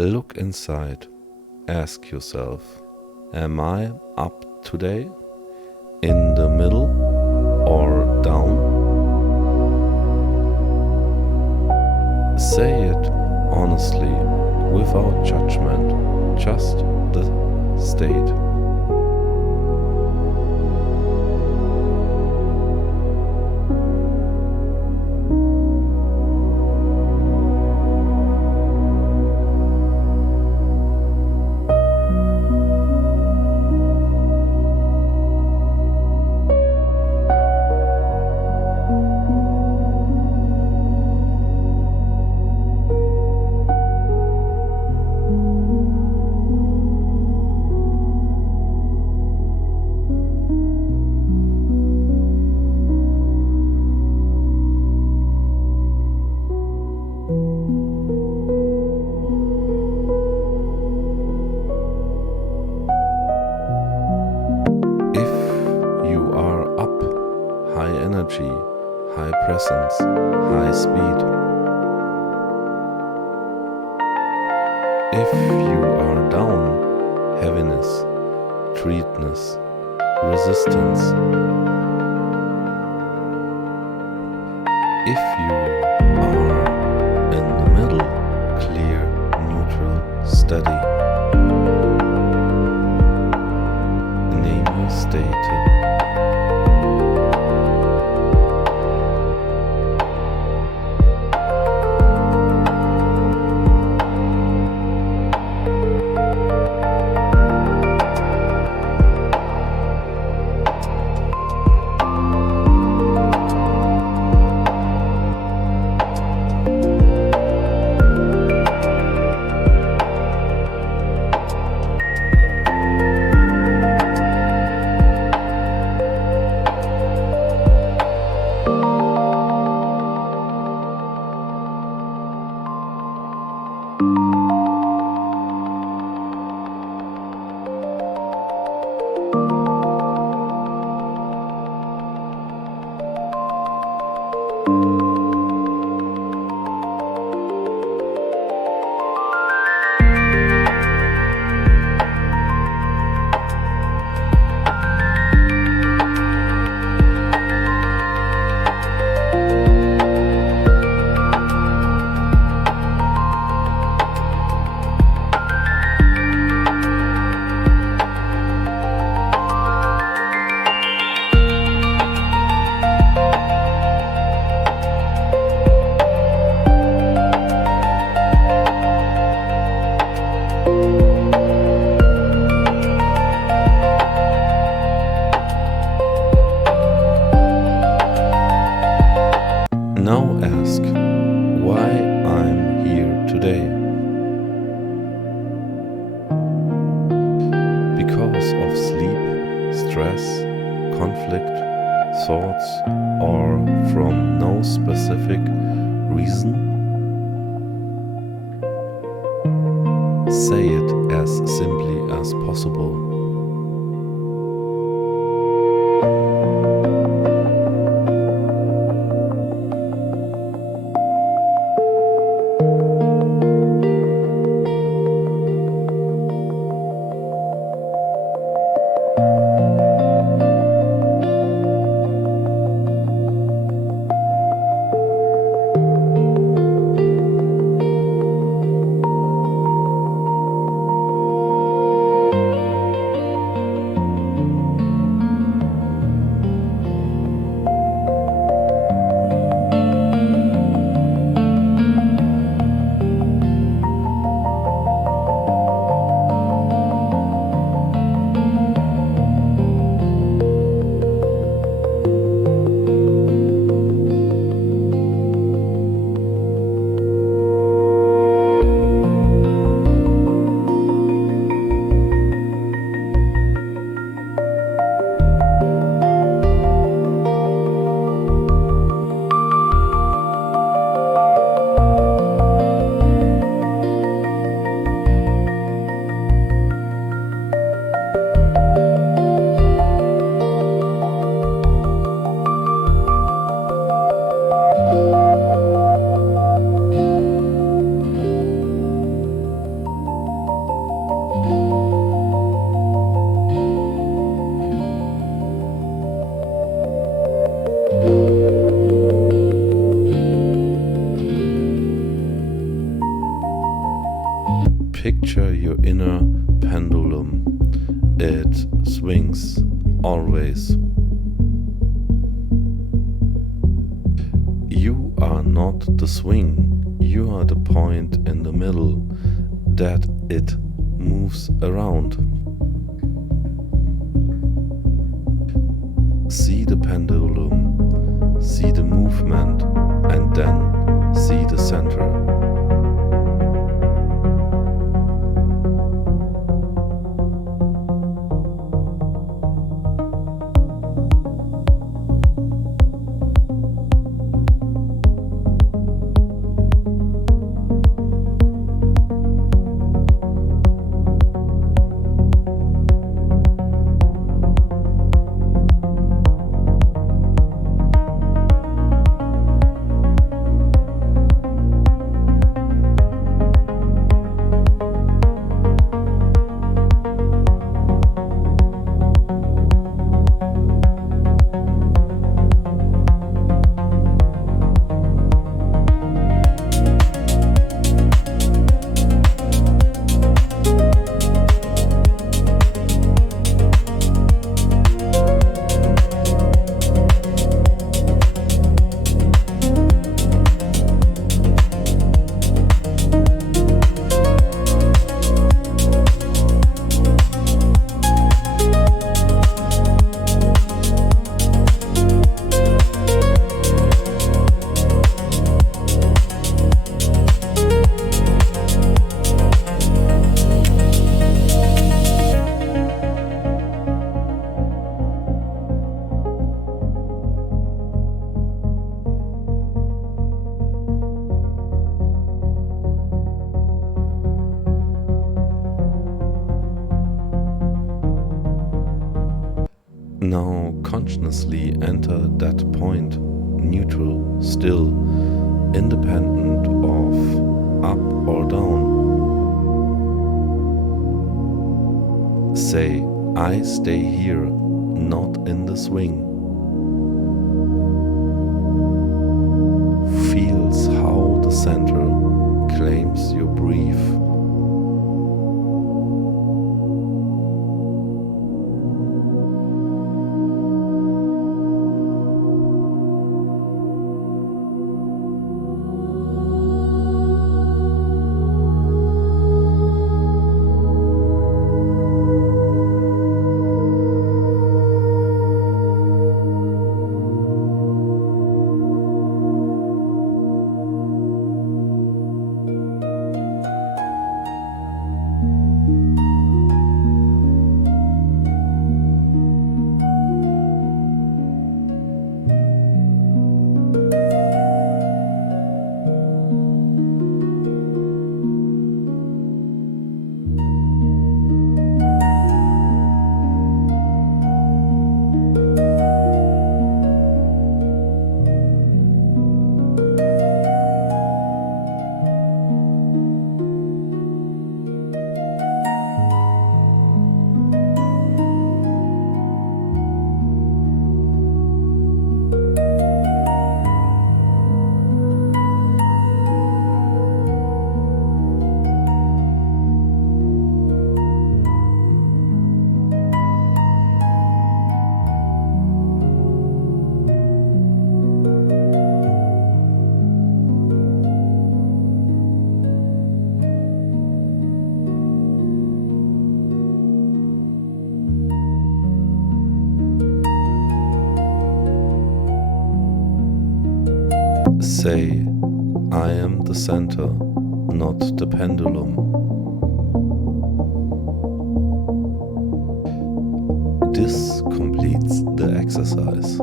Look inside. Ask yourself, am I up today, in the middle, or down? Say it honestly, without judgment, just the state. High energy, high presence, high speed. If you are down, heaviness, treatness, resistance. If you are in the middle, clear, neutral, steady. Name your state. Now ask why I'm here today. Because of sleep, stress, conflict, thoughts, or from no specific reason? Say it as simply as possible. Picture your inner pendulum. It swings always. You are not the swing, you are the point in the middle that it moves around. See the pendulum, see the movement, and then see the center. Now consciously enter that point, neutral, still, independent of up or down. Say, I stay here, not in the swing. Feels how the center claims your breath. Say, I am the center, not the pendulum. This completes the exercise.